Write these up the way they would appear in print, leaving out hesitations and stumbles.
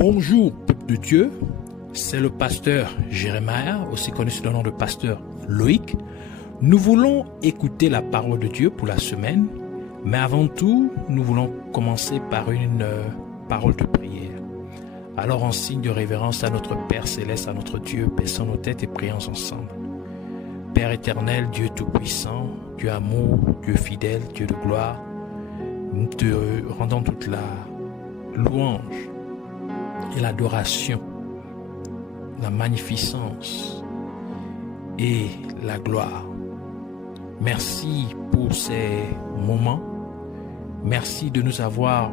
Bonjour peuple de Dieu, c'est le pasteur Jérémia, aussi connu sous le nom de pasteur Loïc. Nous voulons écouter la parole de Dieu pour la semaine, mais avant tout, nous voulons commencer par une parole de prière. Alors en signe de révérence à notre Père Céleste, à notre Dieu, baissons nos têtes et prions ensemble. Père éternel, Dieu tout-puissant, Dieu amour, Dieu fidèle, Dieu de gloire, nous te rendons toute la louange et l'adoration, la magnificence et la gloire. Merci pour ces moments. Merci de nous avoir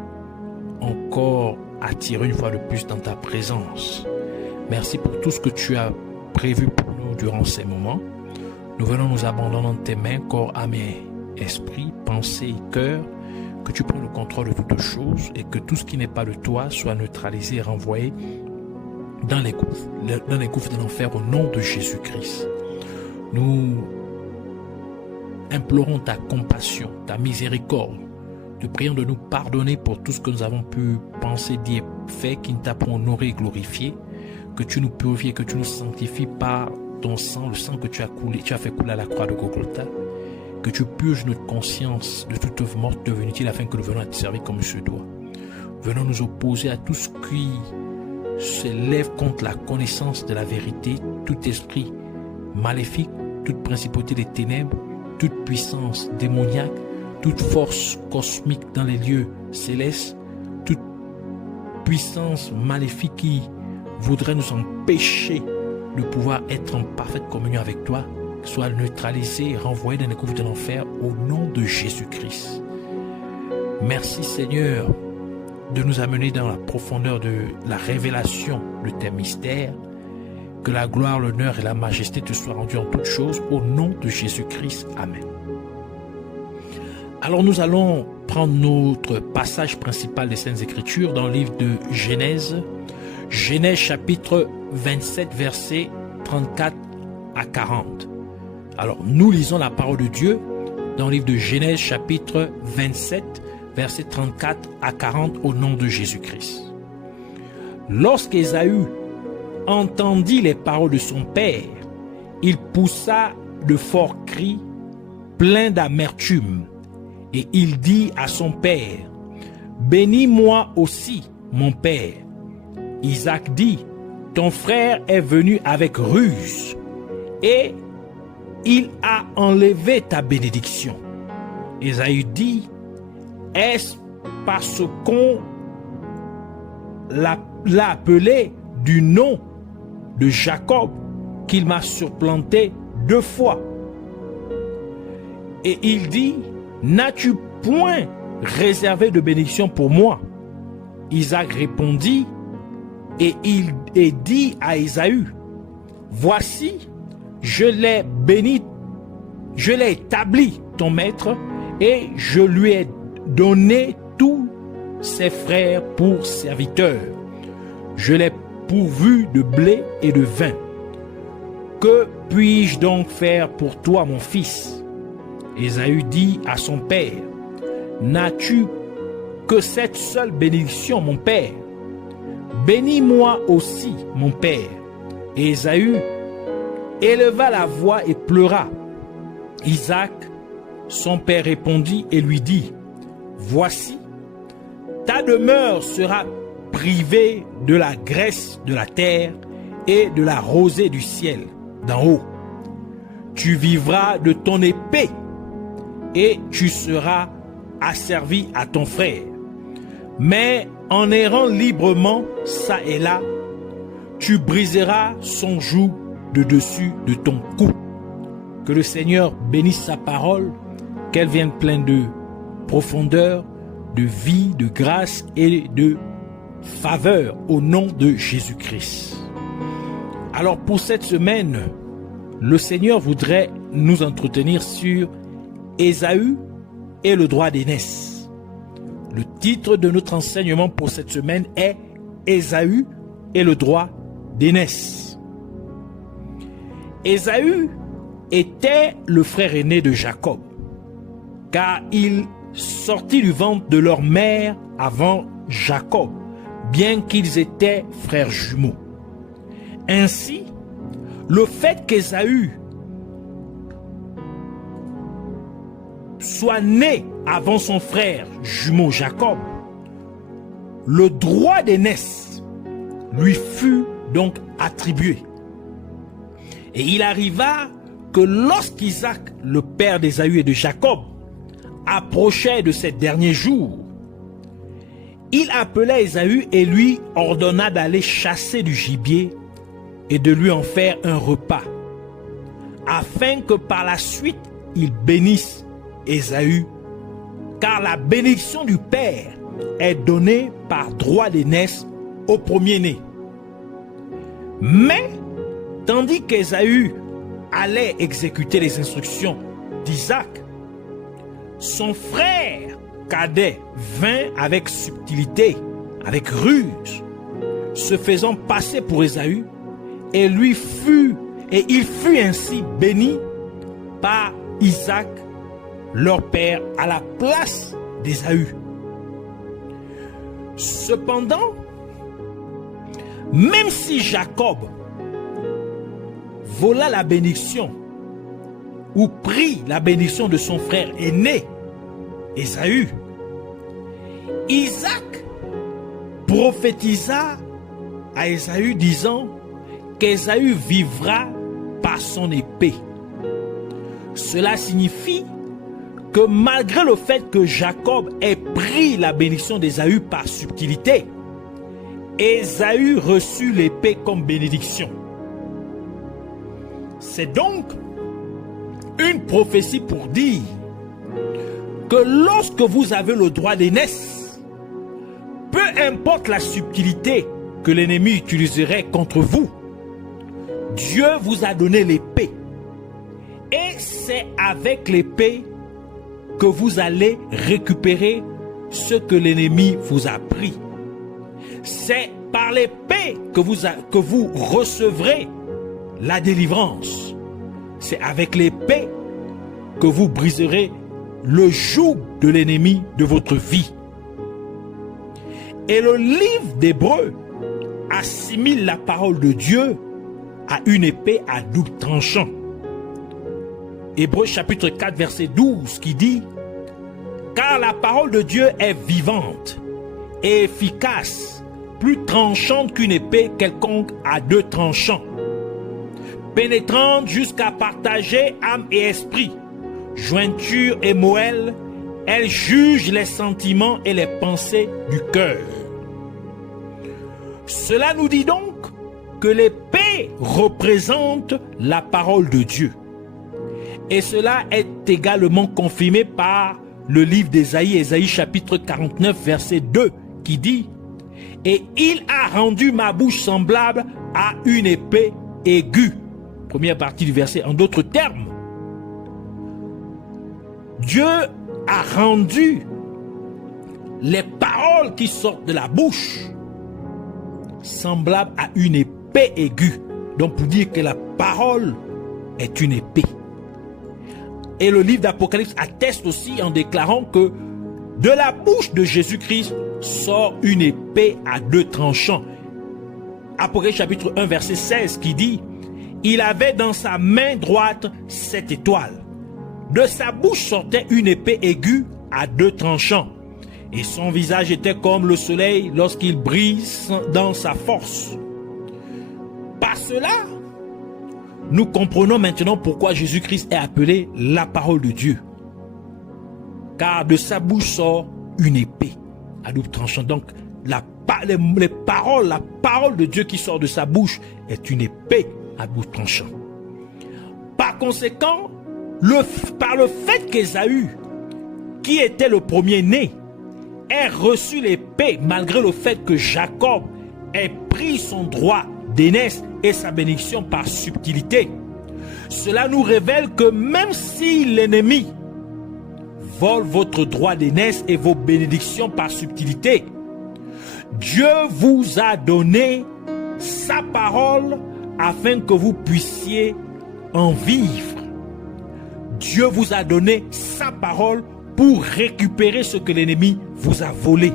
encore attirés une fois de plus dans ta présence. Merci pour tout ce que tu as prévu pour nous durant ces moments. Nous venons nous abandonner dans tes mains, corps, âme et esprit, pensée et cœur. Que tu prennes le contrôle de toutes choses et que tout ce qui n'est pas de toi soit neutralisé et renvoyé dans les gouffres de l'enfer au nom de Jésus-Christ. Nous implorons ta compassion, ta miséricorde. Te prions de nous pardonner pour tout ce que nous avons pu penser, dire, faire qui ne t'a pas honoré et glorifié. Que tu nous purifies, que tu nous sanctifies par ton sang, le sang que tu as fait couler à la croix de Golgotha. Que tu purges notre conscience de toute œuvre morte devenue utile afin que nous venions à te servir comme il se doit. Venons nous opposer à tout ce qui se lève contre la connaissance de la vérité, tout esprit maléfique, toute principauté des ténèbres, toute puissance démoniaque, toute force cosmique dans les lieux célestes, toute puissance maléfique qui voudrait nous empêcher de pouvoir être en parfaite communion avec toi, soit neutralisé et renvoyé dans les gouffres de l'enfer au nom de Jésus-Christ. Merci Seigneur de nous amener dans la profondeur de la révélation de tes mystères. Que la gloire, l'honneur et la majesté te soient rendus en toutes choses au nom de Jésus-Christ. Amen. Alors nous allons prendre notre passage principal des Saintes Écritures dans le livre de Genèse. Genèse chapitre 27 versets 34 à 40. Alors, nous lisons la parole de Dieu dans le livre de Genèse chapitre 27, versets 34 à 40 au nom de Jésus-Christ. Lorsqu'Ésaü entendit les paroles de son père, il poussa de forts cris, pleins d'amertume, et il dit à son père, « Bénis-moi aussi, mon père. » Isaac dit, « Ton frère est venu avec ruse, et il a enlevé ta bénédiction. » Ésaü dit, « Est-ce parce qu'on l'a appelé du nom de Jacob qu'il m'a supplanté 2 fois? » Et il dit, « N'as-tu point réservé de bénédiction pour moi? » Isaac répondit et dit à Ésaü, « Voici, je l'ai béni, je l'ai établi ton maître, et je lui ai donné tous ses frères pour serviteurs. Je l'ai pourvu de blé et de vin. Que puis-je donc faire pour toi, mon fils? » Ésaü dit à son père, « N'as-tu que cette seule bénédiction, mon père? Bénis-moi aussi, mon père. » Et Ésaü éleva la voix et pleura. Isaac, son père, répondit et lui dit, « Voici, ta demeure sera privée de la graisse de la terre et de la rosée du ciel d'en haut. Tu vivras de ton épée et tu seras asservi à ton frère. Mais en errant librement ça et là, tu briseras son joug de dessus de ton cou. » Que le Seigneur bénisse sa parole, qu'elle vienne pleine de profondeur, de vie, de grâce et de faveur au nom de Jésus-Christ. Alors pour cette semaine, le Seigneur voudrait nous entretenir sur Ésaü et le droit d'aînesse. Le titre de notre enseignement pour cette semaine est Ésaü et le droit d'aînesse. Ésaü était le frère aîné de Jacob, car il sortit du ventre de leur mère avant Jacob bien qu'ils étaient frères jumeaux. Ainsi, le fait qu'Ésaü soit né avant son frère jumeau Jacob, le droit d'aînesse lui fut donc attribué. Et il arriva que lorsqu'Isaac, le père d'Ésaü et de Jacob, approchait de ces derniers jours, il appela Ésaü et lui ordonna d'aller chasser du gibier et de lui en faire un repas, afin que par la suite il bénisse Ésaü, car la bénédiction du père est donnée par droit d'aînesse au premier-né. Mais, tandis qu'Ésaü allait exécuter les instructions d'Isaac, son frère cadet vint avec subtilité, avec ruse, se faisant passer pour Ésaü, et il fut ainsi béni par Isaac, leur père, à la place d'Ésaü. Cependant, même si Jacob vola la bénédiction ou prit la bénédiction de son frère aîné, Ésaü, Isaac prophétisa à Ésaü disant qu'Ésaü vivra par son épée. Cela signifie que malgré le fait que Jacob ait pris la bénédiction d'Ésaü par subtilité, Ésaü reçut l'épée comme bénédiction. C'est donc une prophétie pour dire que lorsque vous avez le droit d'aînesse, peu importe la subtilité que l'ennemi utiliserait contre vous, Dieu vous a donné l'épée. Et c'est avec l'épée que vous allez récupérer ce que l'ennemi vous a pris. C'est par l'épée que vous recevrez la délivrance. C'est avec l'épée que vous briserez le joug de l'ennemi de votre vie. Et le livre d'Hébreux assimile la parole de Dieu à une épée à double tranchant. Hébreux chapitre 4 verset 12 qui dit « Car la parole de Dieu est vivante et efficace, plus tranchante qu'une épée quelconque à deux tranchants, pénétrante jusqu'à partager âme et esprit, jointure et moelle, elle juge les sentiments et les pensées du cœur. » Cela nous dit donc que l'épée représente la parole de Dieu. Et cela est également confirmé par le livre d'Ésaïe, Ésaïe chapitre 49 verset 2 qui dit « Et il a rendu ma bouche semblable à une épée aiguë. » Première partie du verset. En d'autres termes, Dieu a rendu les paroles qui sortent de la bouche semblables à une épée aiguë. Donc pour dire que la parole est une épée. Et le livre d'Apocalypse atteste aussi en déclarant que de la bouche de Jésus-Christ sort une épée à deux tranchants. Apocalypse chapitre 1 verset 16 qui dit « Il avait dans sa main droite 7 étoiles. De sa bouche sortait une épée aiguë à deux tranchants. Et son visage était comme le soleil lorsqu'il brille dans sa force. » Par cela, nous comprenons maintenant pourquoi Jésus-Christ est appelé la parole de Dieu. Car de sa bouche sort une épée à double tranchant. Donc, la parole de Dieu qui sort de sa bouche est une épée à double tranchant. Par conséquent, par le fait qu'Ésaü, qui était le premier-né, ait reçu l'épée malgré le fait que Jacob ait pris son droit d'aînesse et sa bénédiction par subtilité. Cela nous révèle que même si l'ennemi vole votre droit d'aînesse et vos bénédictions par subtilité, Dieu vous a donné sa parole afin que vous puissiez en vivre. Dieu vous a donné sa parole pour récupérer ce que l'ennemi vous a volé.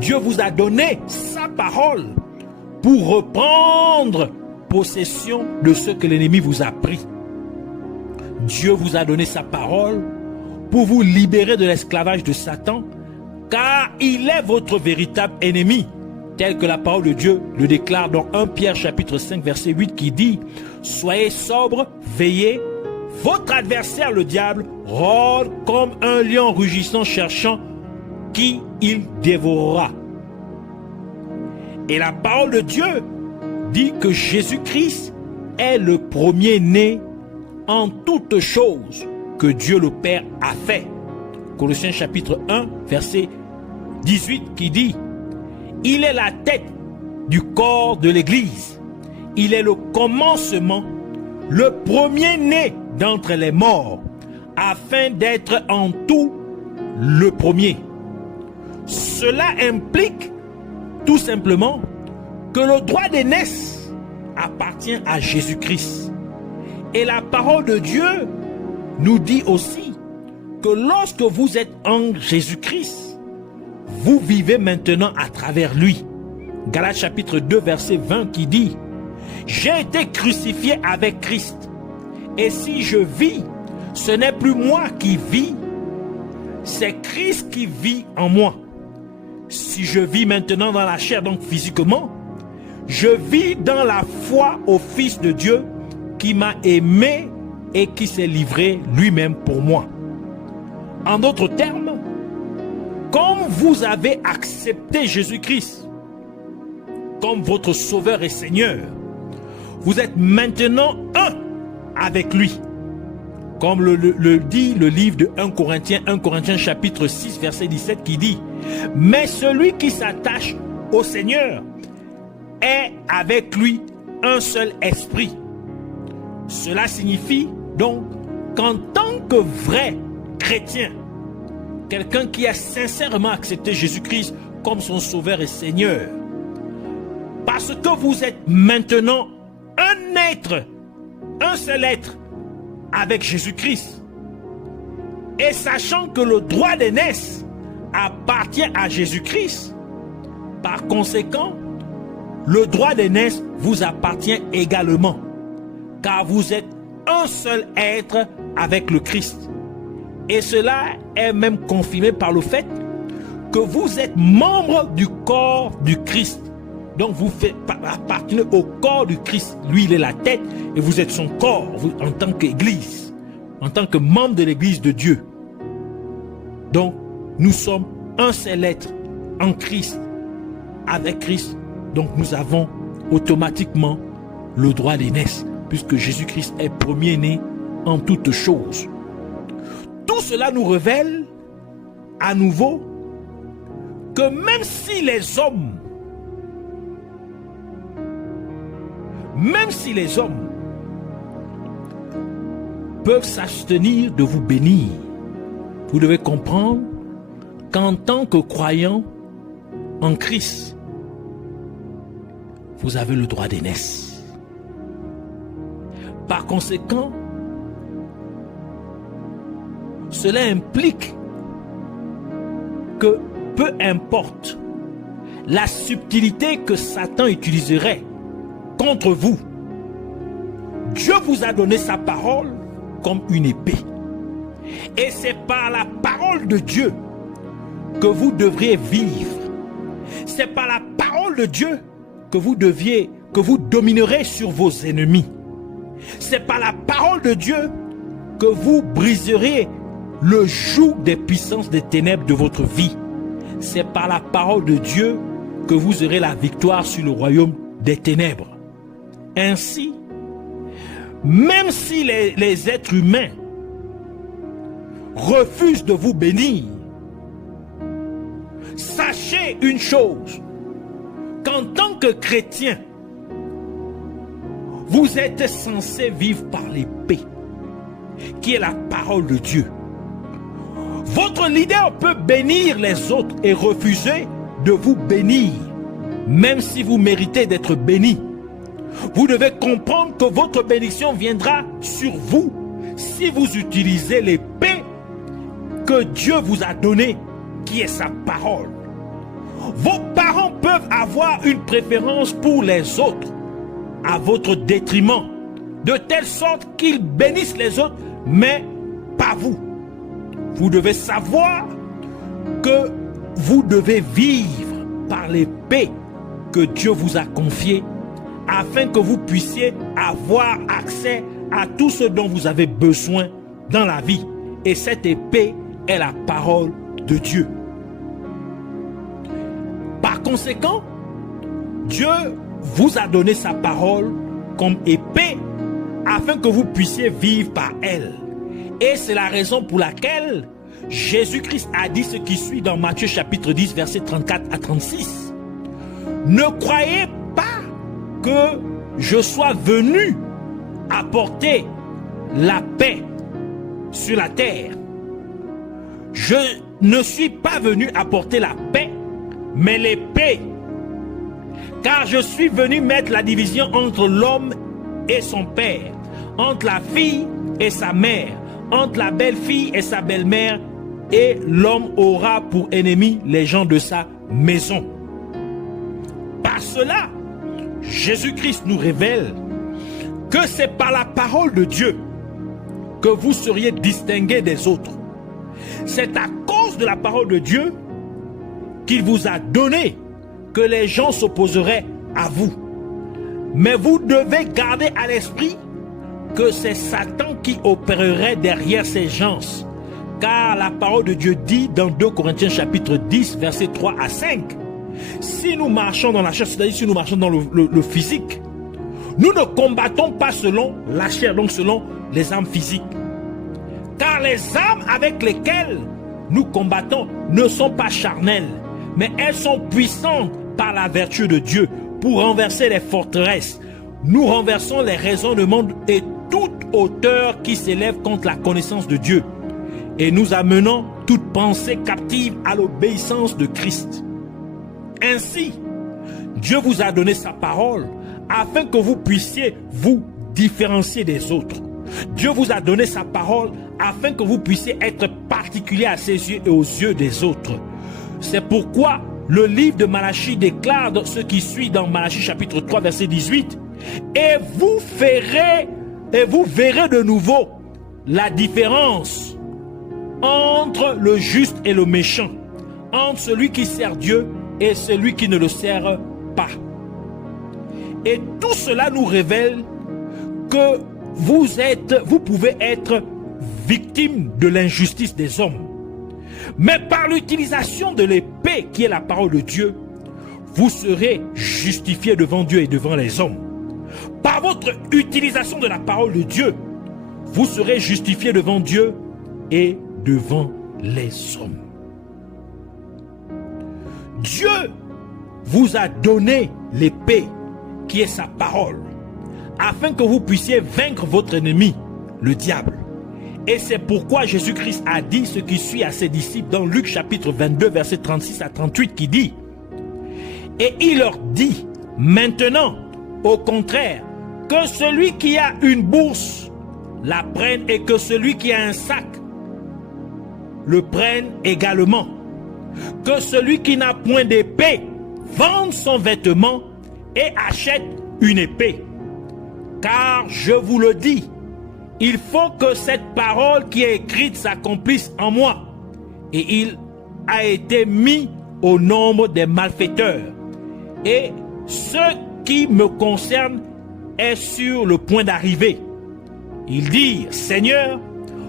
Dieu vous a donné sa parole pour reprendre possession de ce que l'ennemi vous a pris. Dieu vous a donné sa parole pour vous libérer de l'esclavage de Satan, car il est votre véritable ennemi, tel que la parole de Dieu le déclare dans 1 Pierre chapitre 5 verset 8 qui dit « Soyez sobres, veillez, votre adversaire le diable rôde comme un lion rugissant cherchant qui il dévorera. » Et la parole de Dieu dit que Jésus-Christ est le premier-né en toutes choses que Dieu le Père a fait. Colossiens chapitre 1 verset 18 qui dit « Il est la tête du corps de l'Église. Il est le commencement, le premier-né d'entre les morts, afin d'être en tout le premier. » Cela implique tout simplement que le droit d'aînesse appartient à Jésus-Christ. Et la parole de Dieu nous dit aussi que lorsque vous êtes en Jésus-Christ, vous vivez maintenant à travers lui. Galates chapitre 2 verset 20 qui dit « J'ai été crucifié avec Christ, et si je vis, ce n'est plus moi qui vis, c'est Christ qui vit en moi. Si je vis maintenant dans la chair, donc physiquement, je vis dans la foi au Fils de Dieu qui m'a aimé et qui s'est livré lui-même pour moi. » En d'autres termes, comme vous avez accepté Jésus-Christ comme votre Sauveur et Seigneur, vous êtes maintenant un avec lui. Comme le dit le livre de 1 Corinthiens chapitre 6 verset 17 qui dit « Mais celui qui s'attache au Seigneur est avec lui un seul esprit. » Cela signifie donc qu'en tant que vrai chrétien, quelqu'un qui a sincèrement accepté Jésus-Christ comme son Sauveur et Seigneur, parce que vous êtes maintenant un être, un seul être avec Jésus-Christ, et sachant que le droit d'aînesse appartient à Jésus-Christ, par conséquent, le droit d'aînesse vous appartient également, car vous êtes un seul être avec le Christ. Et cela est même confirmé par le fait que vous êtes membre du corps du Christ. Donc vous appartenez au corps du Christ. Lui, il est la tête et vous êtes son corps, vous, en tant qu'Église, en tant que membre de l'Église de Dieu. Donc nous sommes un seul être en Christ, avec Christ. Donc nous avons automatiquement le droit d'aînesse, puisque Jésus-Christ est premier-né en toutes choses. Tout cela nous révèle à nouveau que même si les hommes peuvent s'abstenir de vous bénir, vous devez comprendre qu'en tant que croyant en Christ, vous avez le droit d'aînesse. Par conséquent, cela implique que peu importe la subtilité que Satan utiliserait contre vous, Dieu vous a donné sa parole comme une épée. Et c'est par la parole de Dieu que vous devriez vivre. C'est par la parole de Dieu que vous dominerez sur vos ennemis. C'est par la parole de Dieu que vous briserez le joug des puissances des ténèbres de votre vie. C'est par la parole de Dieu que vous aurez la victoire sur le royaume des ténèbres. Ainsi, même si les êtres humains refusent de vous bénir, sachez une chose, qu'en tant que chrétien, vous êtes censé vivre par l'épée, qui est la parole de Dieu. Votre leader peut bénir les autres et refuser de vous bénir, même si vous méritez d'être béni. Vous devez comprendre que votre bénédiction viendra sur vous si vous utilisez l'épée que Dieu vous a donnée, qui est sa parole. Vos parents peuvent avoir une préférence pour les autres à votre détriment, de telle sorte qu'ils bénissent les autres, mais pas vous. Vous devez savoir que vous devez vivre par l'épée que Dieu vous a confiée afin que vous puissiez avoir accès à tout ce dont vous avez besoin dans la vie. Et cette épée est la parole de Dieu. Par conséquent, Dieu vous a donné sa parole comme épée afin que vous puissiez vivre par elle. Et c'est la raison pour laquelle Jésus-Christ a dit ce qui suit dans Matthieu chapitre 10, versets 34 à 36. Ne croyez pas que je sois venu apporter la paix sur la terre. Je ne suis pas venu apporter la paix, mais l'épée. Car je suis venu mettre la division entre l'homme et son père, entre la fille et sa mère, entre la belle-fille et sa belle-mère, et l'homme aura pour ennemi les gens de sa maison. Par cela, Jésus-Christ nous révèle que c'est par la parole de Dieu que vous seriez distingués des autres. C'est à cause de la parole de Dieu qu'il vous a donné que les gens s'opposeraient à vous. Mais vous devez garder à l'esprit que c'est Satan qui opérerait derrière ces gens. Car la parole de Dieu dit dans 2 Corinthiens chapitre 10, versets 3 à 5, si nous marchons dans la chair, c'est-à-dire si nous marchons dans le physique, nous ne combattons pas selon la chair, donc selon les armes physiques. Car les armes avec lesquelles nous combattons ne sont pas charnelles, mais elles sont puissantes par la vertu de Dieu pour renverser les forteresses. Nous renversons les raisonnements et toute hauteur qui s'élève contre la connaissance de Dieu. Et nous amenons toute pensée captive à l'obéissance de Christ. Ainsi, Dieu vous a donné sa parole afin que vous puissiez vous différencier des autres. Dieu vous a donné sa parole afin que vous puissiez être particulier à ses yeux et aux yeux des autres. C'est pourquoi le livre de Malachie déclare ce qui suit dans Malachie chapitre 3 verset 18. Et vous verrez de nouveau la différence entre le juste et le méchant, entre celui qui sert Dieu et celui qui ne le sert pas. Et tout cela nous révèle que vous pouvez être victime de l'injustice des hommes. Mais par l'utilisation de l'épée qui est la parole de Dieu, vous serez justifié devant Dieu et devant les hommes. Par votre utilisation de la parole de Dieu, vous serez justifié devant Dieu et devant les hommes. Dieu vous a donné l'épée qui est sa parole, afin que vous puissiez vaincre votre ennemi, le diable. Et c'est pourquoi Jésus-Christ a dit ce qui suit à ses disciples dans Luc chapitre 22, versets 36 à 38, qui dit: et il leur dit, maintenant, au contraire, que celui qui a une bourse la prenne et que celui qui a un sac le prenne également. Que celui qui n'a point d'épée vende son vêtement et achète une épée. Car je vous le dis, il faut que cette parole qui est écrite s'accomplisse en moi. Et il a été mis au nombre des malfaiteurs. Et ce qui me concerne est sur le point d'arriver. Ils dirent: Seigneur,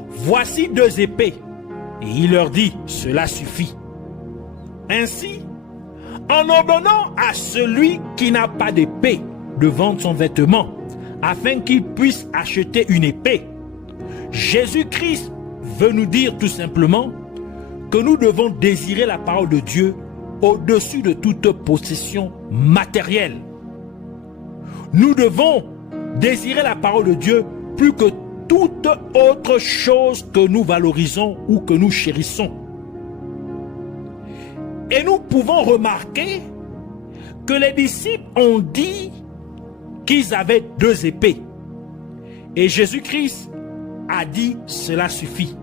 voici 2 épées. Et il leur dit: cela suffit. Ainsi, en ordonnant à celui qui n'a pas d'épée de vendre son vêtement, afin qu'il puisse acheter une épée, Jésus-Christ veut nous dire tout simplement que nous devons désirer la parole de Dieu au-dessus de toute possession matérielle. Nous devons désirer la parole de Dieu plus que toute autre chose que nous valorisons ou que nous chérissons. Et nous pouvons remarquer que les disciples ont dit qu'ils avaient 2 épées. Et Jésus-Christ a dit: cela suffit.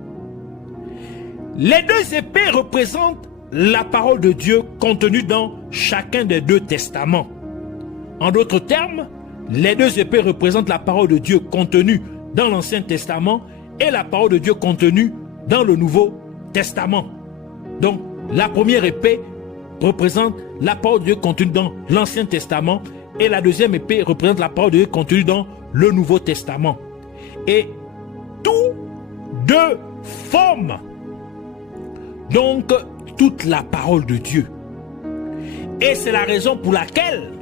Les 2 épées représentent la parole de Dieu contenues dans chacun des deux testaments. En d'autres termes, les deux épées représentent la parole de Dieu contenue dans l'Ancien Testament et la parole de Dieu contenue dans le Nouveau Testament. Donc, la première épée représente la parole de Dieu contenue dans l'Ancien Testament et la deuxième épée représente la parole de Dieu contenue dans le Nouveau Testament. Et tous deux forment donc toute la parole de Dieu. Et c'est la raison pour laquelle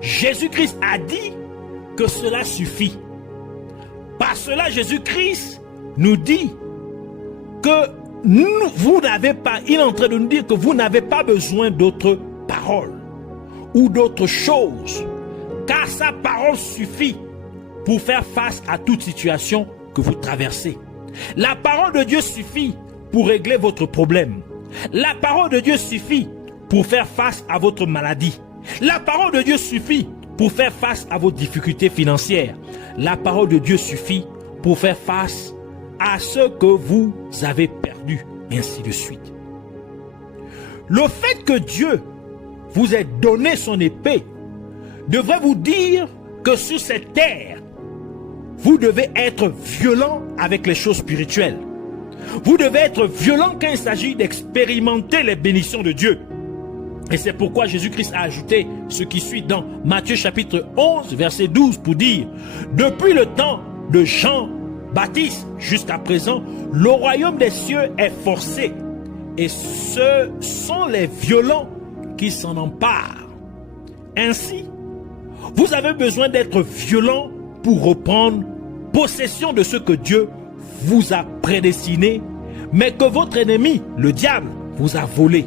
Jésus-Christ a dit que cela suffit. Par cela, Jésus-Christ nous dit que vous n'avez pas, il est en train de nous dire que vous n'avez pas besoin d'autres paroles ou d'autres choses, car sa parole suffit pour faire face à toute situation que vous traversez. La parole de Dieu suffit pour régler votre problème. La parole de Dieu suffit pour faire face à votre maladie. La parole de Dieu suffit pour faire face à vos difficultés financières. La parole de Dieu suffit pour faire face à ce que vous avez perdu, et ainsi de suite. Le fait que Dieu vous ait donné son épée devrait vous dire que sur cette terre, vous devez être violent avec les choses spirituelles. Vous devez être violent quand il s'agit d'expérimenter les bénédictions de Dieu. Et c'est pourquoi Jésus-Christ a ajouté ce qui suit dans Matthieu chapitre 11, verset 12, pour dire: depuis le temps de Jean-Baptiste jusqu'à présent, le royaume des cieux est forcé, et ce sont les violents qui s'en emparent. Ainsi, vous avez besoin d'être violent pour reprendre possession de ce que Dieu vous a prédestiné, mais que votre ennemi, le diable, vous a volé,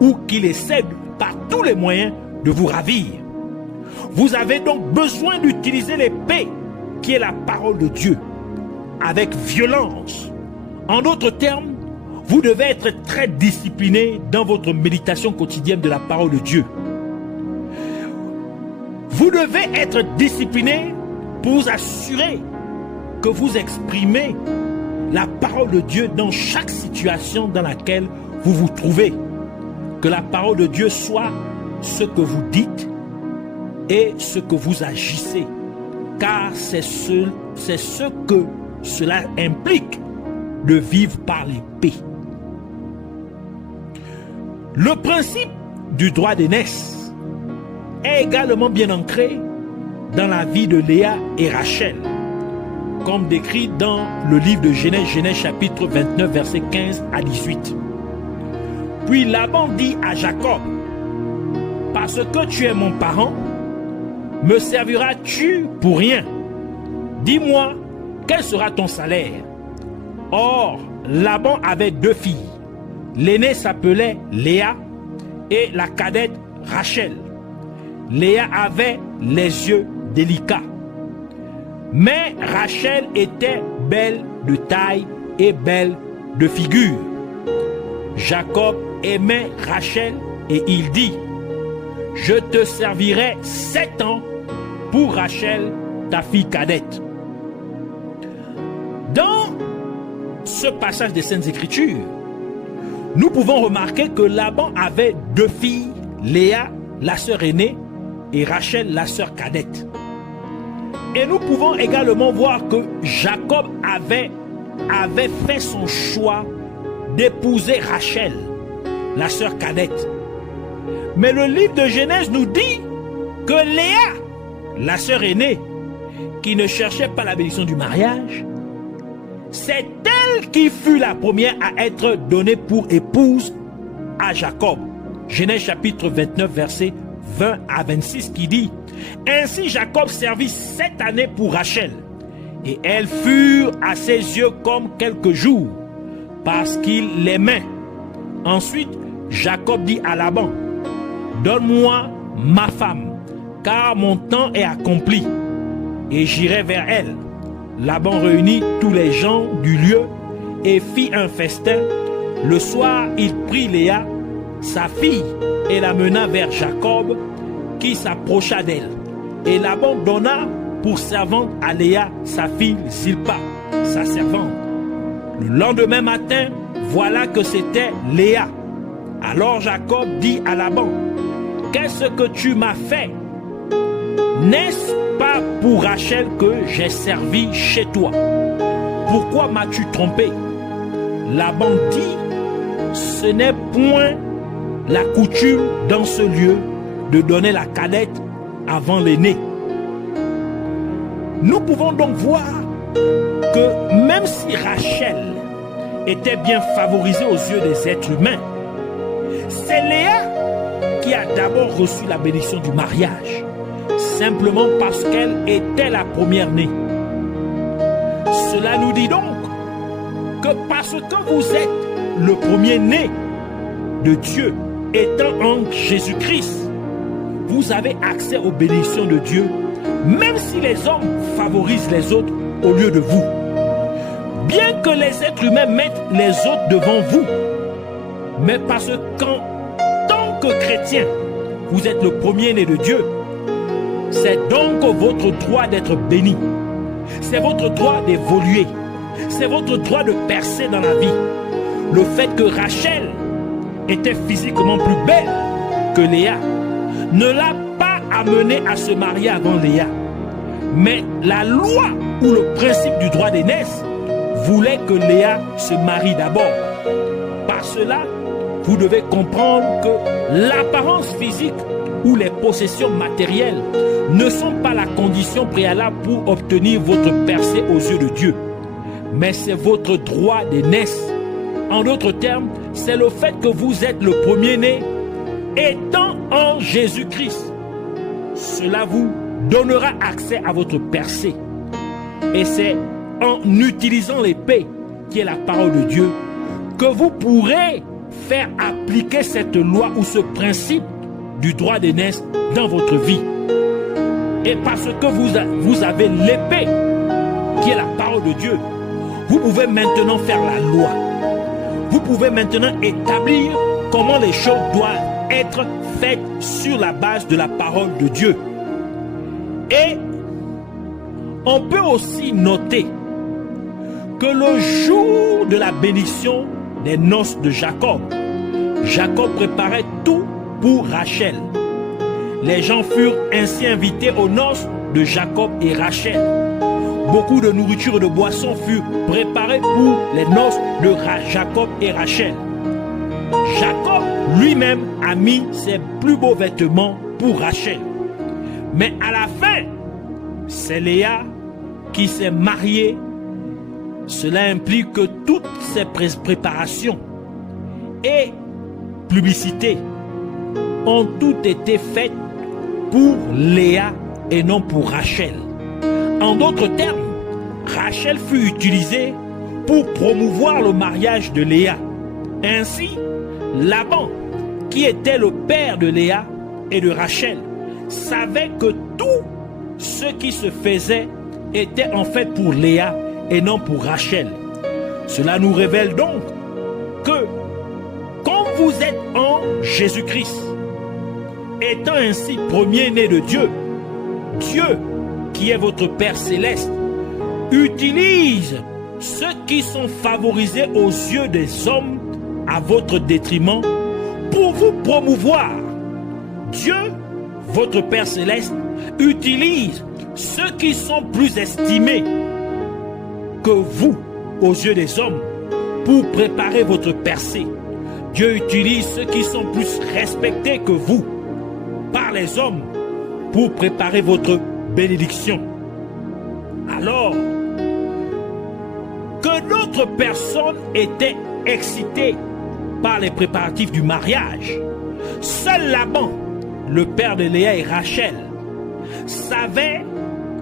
ou qu'il essaie par tous les moyens de vous ravir. Vous avez donc besoin d'utiliser l'épée qui est la parole de Dieu avec violence. En d'autres termes, vous devez être très discipliné dans votre méditation quotidienne de la parole de Dieu. Vous devez être discipliné pour vous assurer que vous exprimez la parole de Dieu dans chaque situation dans laquelle vous vous trouvez. Que la parole de Dieu soit ce que vous dites et ce que vous agissez. Car c'est ce que cela implique de vivre par l'épée. Le principe du droit d'aînesse est également bien ancré dans la vie de Léa et Rachel, comme décrit dans le livre de Genèse chapitre 29, versets 15 à 18. Puis Laban dit à Jacob: parce que tu es mon parent, me serviras-tu pour rien? Dis-moi, quel sera ton salaire? Or, Laban avait deux filles. L'aînée s'appelait Léa et la cadette Rachel. Léa avait les yeux délicats, mais Rachel était belle de taille et belle de figure. Jacob aimait Rachel et il dit: je te servirai 7 ans pour Rachel, ta fille cadette. Dans ce passage des Saintes Écritures, nous pouvons remarquer que Laban avait deux filles, Léa, la sœur aînée, et Rachel, la sœur cadette. Et nous pouvons également voir que Jacob avait fait son choix d'épouser Rachel, la sœur cadette. Mais le livre de Genèse nous dit que Léa, la sœur aînée, qui ne cherchait pas la bénédiction du mariage, c'est elle qui fut la première à être donnée pour épouse à Jacob. Genèse chapitre 29, versets 20 à 26, qui dit: ainsi Jacob servit 7 années pour Rachel, et elles furent à ses yeux comme quelques jours, parce qu'il l'aimait. Ensuite, Jacob dit à Laban: donne-moi ma femme, car mon temps est accompli, et j'irai vers elle. Laban réunit tous les gens du lieu et fit un festin. Le soir, il prit Léa, sa fille, et la mena vers Jacob, qui s'approcha d'elle. Et Laban donna pour servante à Léa sa fille Zilpa, sa servante. Le lendemain matin, voilà que c'était Léa. Alors Jacob dit à Laban, qu'est-ce que tu m'as fait? N'est-ce pas pour Rachel que j'ai servi chez toi? Pourquoi m'as-tu trompé? Laban dit, ce n'est point la coutume dans ce lieu de donner la cadette avant l'aîné. Nous pouvons donc voir que même si Rachel était bien favorisée aux yeux des êtres humains, c'est Léa qui a d'abord reçu la bénédiction du mariage, simplement parce qu'elle était la première-née. Cela nous dit donc que parce que vous êtes le premier-né de Dieu, étant en Jésus-Christ, vous avez accès aux bénédictions de Dieu, même si les hommes favorisent les autres au lieu de vous. Bien que les êtres humains mettent les autres devant vous, mais parce qu'en tant que chrétien, vous êtes le premier-né de Dieu, c'est donc votre droit d'être béni. C'est votre droit d'évoluer. C'est votre droit de percer dans la vie. Le fait que Rachel était physiquement plus belle que Léa ne l'a pas amenée à se marier avant Léa. Mais la loi ou le principe du droit d'aînesse voulait que Léa se marie d'abord. Par cela, vous devez comprendre que l'apparence physique ou les possessions matérielles ne sont pas la condition préalable pour obtenir votre percée aux yeux de Dieu. Mais c'est votre droit d'aînesse. En d'autres termes, c'est le fait que vous êtes le premier-né étant en Jésus-Christ. Cela vous donnera accès à votre percée. Et c'est en utilisant l'épée, qui est la parole de Dieu, que vous pourrez faire appliquer cette loi ou ce principe du droit d'aînesse dans votre vie. Et parce que vous avez l'épée, qui est la parole de Dieu, vous pouvez maintenant faire la loi. Vous pouvez maintenant établir comment les choses doivent être faites sur la base de la parole de Dieu. Et on peut aussi noter que le jour de la bénédiction des noces de Jacob, Jacob préparait tout pour Rachel. Les gens furent ainsi invités aux noces de Jacob et Rachel. Beaucoup de nourriture et de boissons furent préparées pour les noces de Jacob et Rachel. Jacob lui-même a mis ses plus beaux vêtements pour Rachel. Mais à la fin, c'est Léa qui s'est mariée. Cela implique que toutes ces préparations et publicités ont toutes été faites pour Léa et non pour Rachel. En d'autres termes, Rachel fut utilisée pour promouvoir le mariage de Léa. Ainsi, Laban, qui était le père de Léa et de Rachel, savait que tout ce qui se faisait était en fait pour Léa et non pour Rachel. Cela nous révèle donc que quand vous êtes en Jésus-Christ, étant ainsi premier-né de Dieu, Dieu, qui est votre Père céleste, utilise ceux qui sont favorisés aux yeux des hommes à votre détriment pour vous promouvoir. Dieu, votre Père céleste, utilise ceux qui sont plus estimés que vous aux yeux des hommes pour préparer votre percée. Dieu utilise ceux qui sont plus respectés que vous par les hommes pour préparer votre bénédiction. Alors que d'autres personnes étaient excitées par les préparatifs du mariage, seul Laban, le père de Léa et Rachel, savait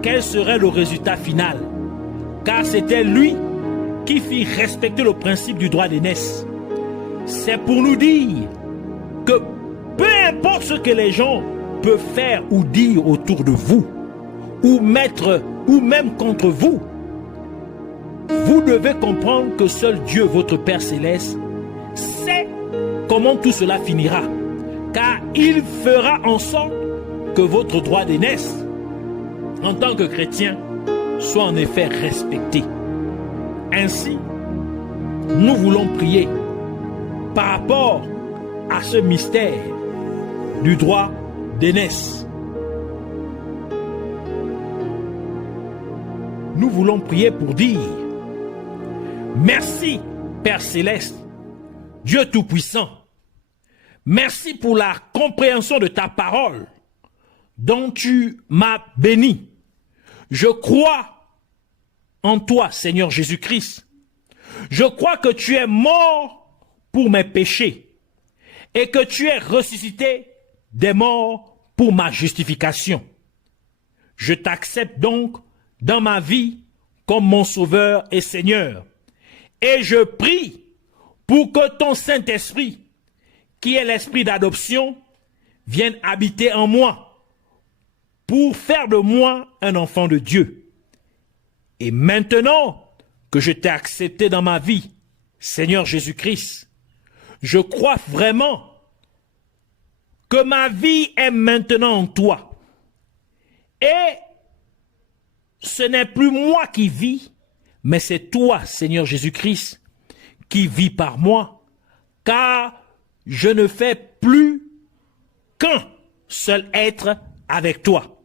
quel serait le résultat final, car c'était lui qui fit respecter le principe du droit d'aînesse. C'est pour nous dire que peu importe ce que les gens peuvent faire ou dire autour de vous, ou mettre, ou même contre vous, vous devez comprendre que seul Dieu, votre Père céleste, sait comment tout cela finira, car il fera en sorte que votre droit d'aînesse, en tant que chrétien, soit en effet respecté. Ainsi, nous voulons prier par rapport à ce mystère du droit d'aînesse. Nous voulons prier pour dire merci, Père Céleste, Dieu Tout-Puissant. Merci pour la compréhension de ta parole dont tu m'as béni. Je crois en toi, Seigneur Jésus-Christ. Je crois que tu es mort pour mes péchés et que tu es ressuscité des morts pour ma justification. Je t'accepte donc dans ma vie comme mon Sauveur et Seigneur. Et je prie pour que ton Saint-Esprit, qui est l'esprit d'adoption, vienne habiter en moi pour faire de moi un enfant de Dieu. Et maintenant que je t'ai accepté dans ma vie, Seigneur Jésus-Christ, je crois vraiment que ma vie est maintenant en toi. Et ce n'est plus moi qui vis, mais c'est toi, Seigneur Jésus-Christ, qui vis par moi, car je ne fais plus qu'un seul être avec toi.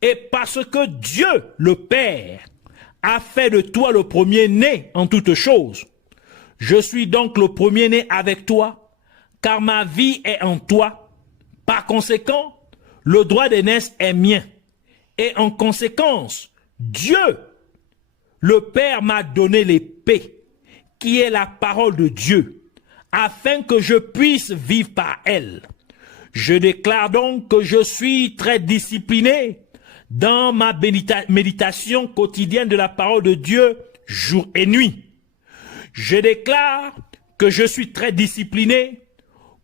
Et parce que Dieu, le Père, a fait de toi le premier-né en toutes choses, je suis donc le premier-né avec toi, car ma vie est en toi. Par conséquent, le droit d'aînesse est mien. Et en conséquence, Dieu, le Père, m'a donné l'épée, qui est la parole de Dieu, afin que je puisse vivre par elle. Je déclare donc que je suis très discipliné dans ma méditation quotidienne de la parole de Dieu, jour et nuit. Je déclare que je suis très discipliné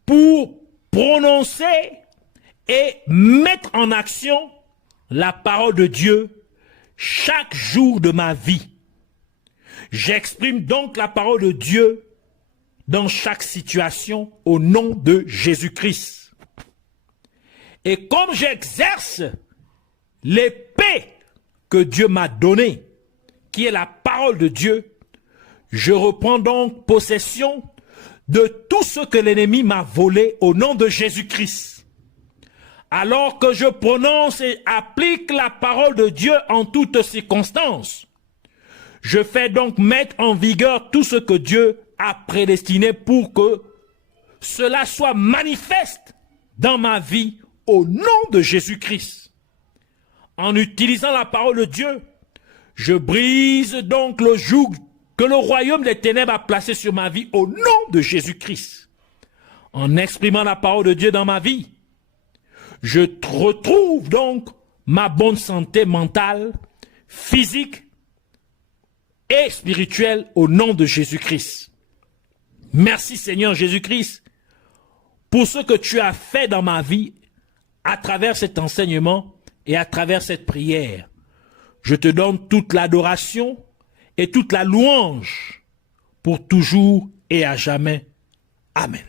pour prononcer et mettre en action la parole de Dieu chaque jour de ma vie. J'exprime donc la parole de Dieu dans chaque situation au nom de Jésus-Christ. Et comme j'exerce l'épée que Dieu m'a donnée, qui est la parole de Dieu, je reprends donc possession de tout ce que l'ennemi m'a volé au nom de Jésus-Christ. Alors que je prononce et applique la parole de Dieu en toutes circonstances, je fais donc mettre en vigueur tout ce que Dieu a prédestiné pour que cela soit manifeste dans ma vie au nom de Jésus-Christ. En utilisant la parole de Dieu, je brise donc le joug que le royaume des ténèbres a placé sur ma vie au nom de Jésus-Christ. En exprimant la parole de Dieu dans ma vie, je retrouve donc ma bonne santé mentale, physique et spirituelle au nom de Jésus-Christ. Merci Seigneur Jésus-Christ pour ce que tu as fait dans ma vie à travers cet enseignement et à travers cette prière. Je te donne toute l'adoration et toute la louange pour toujours et à jamais. Amen.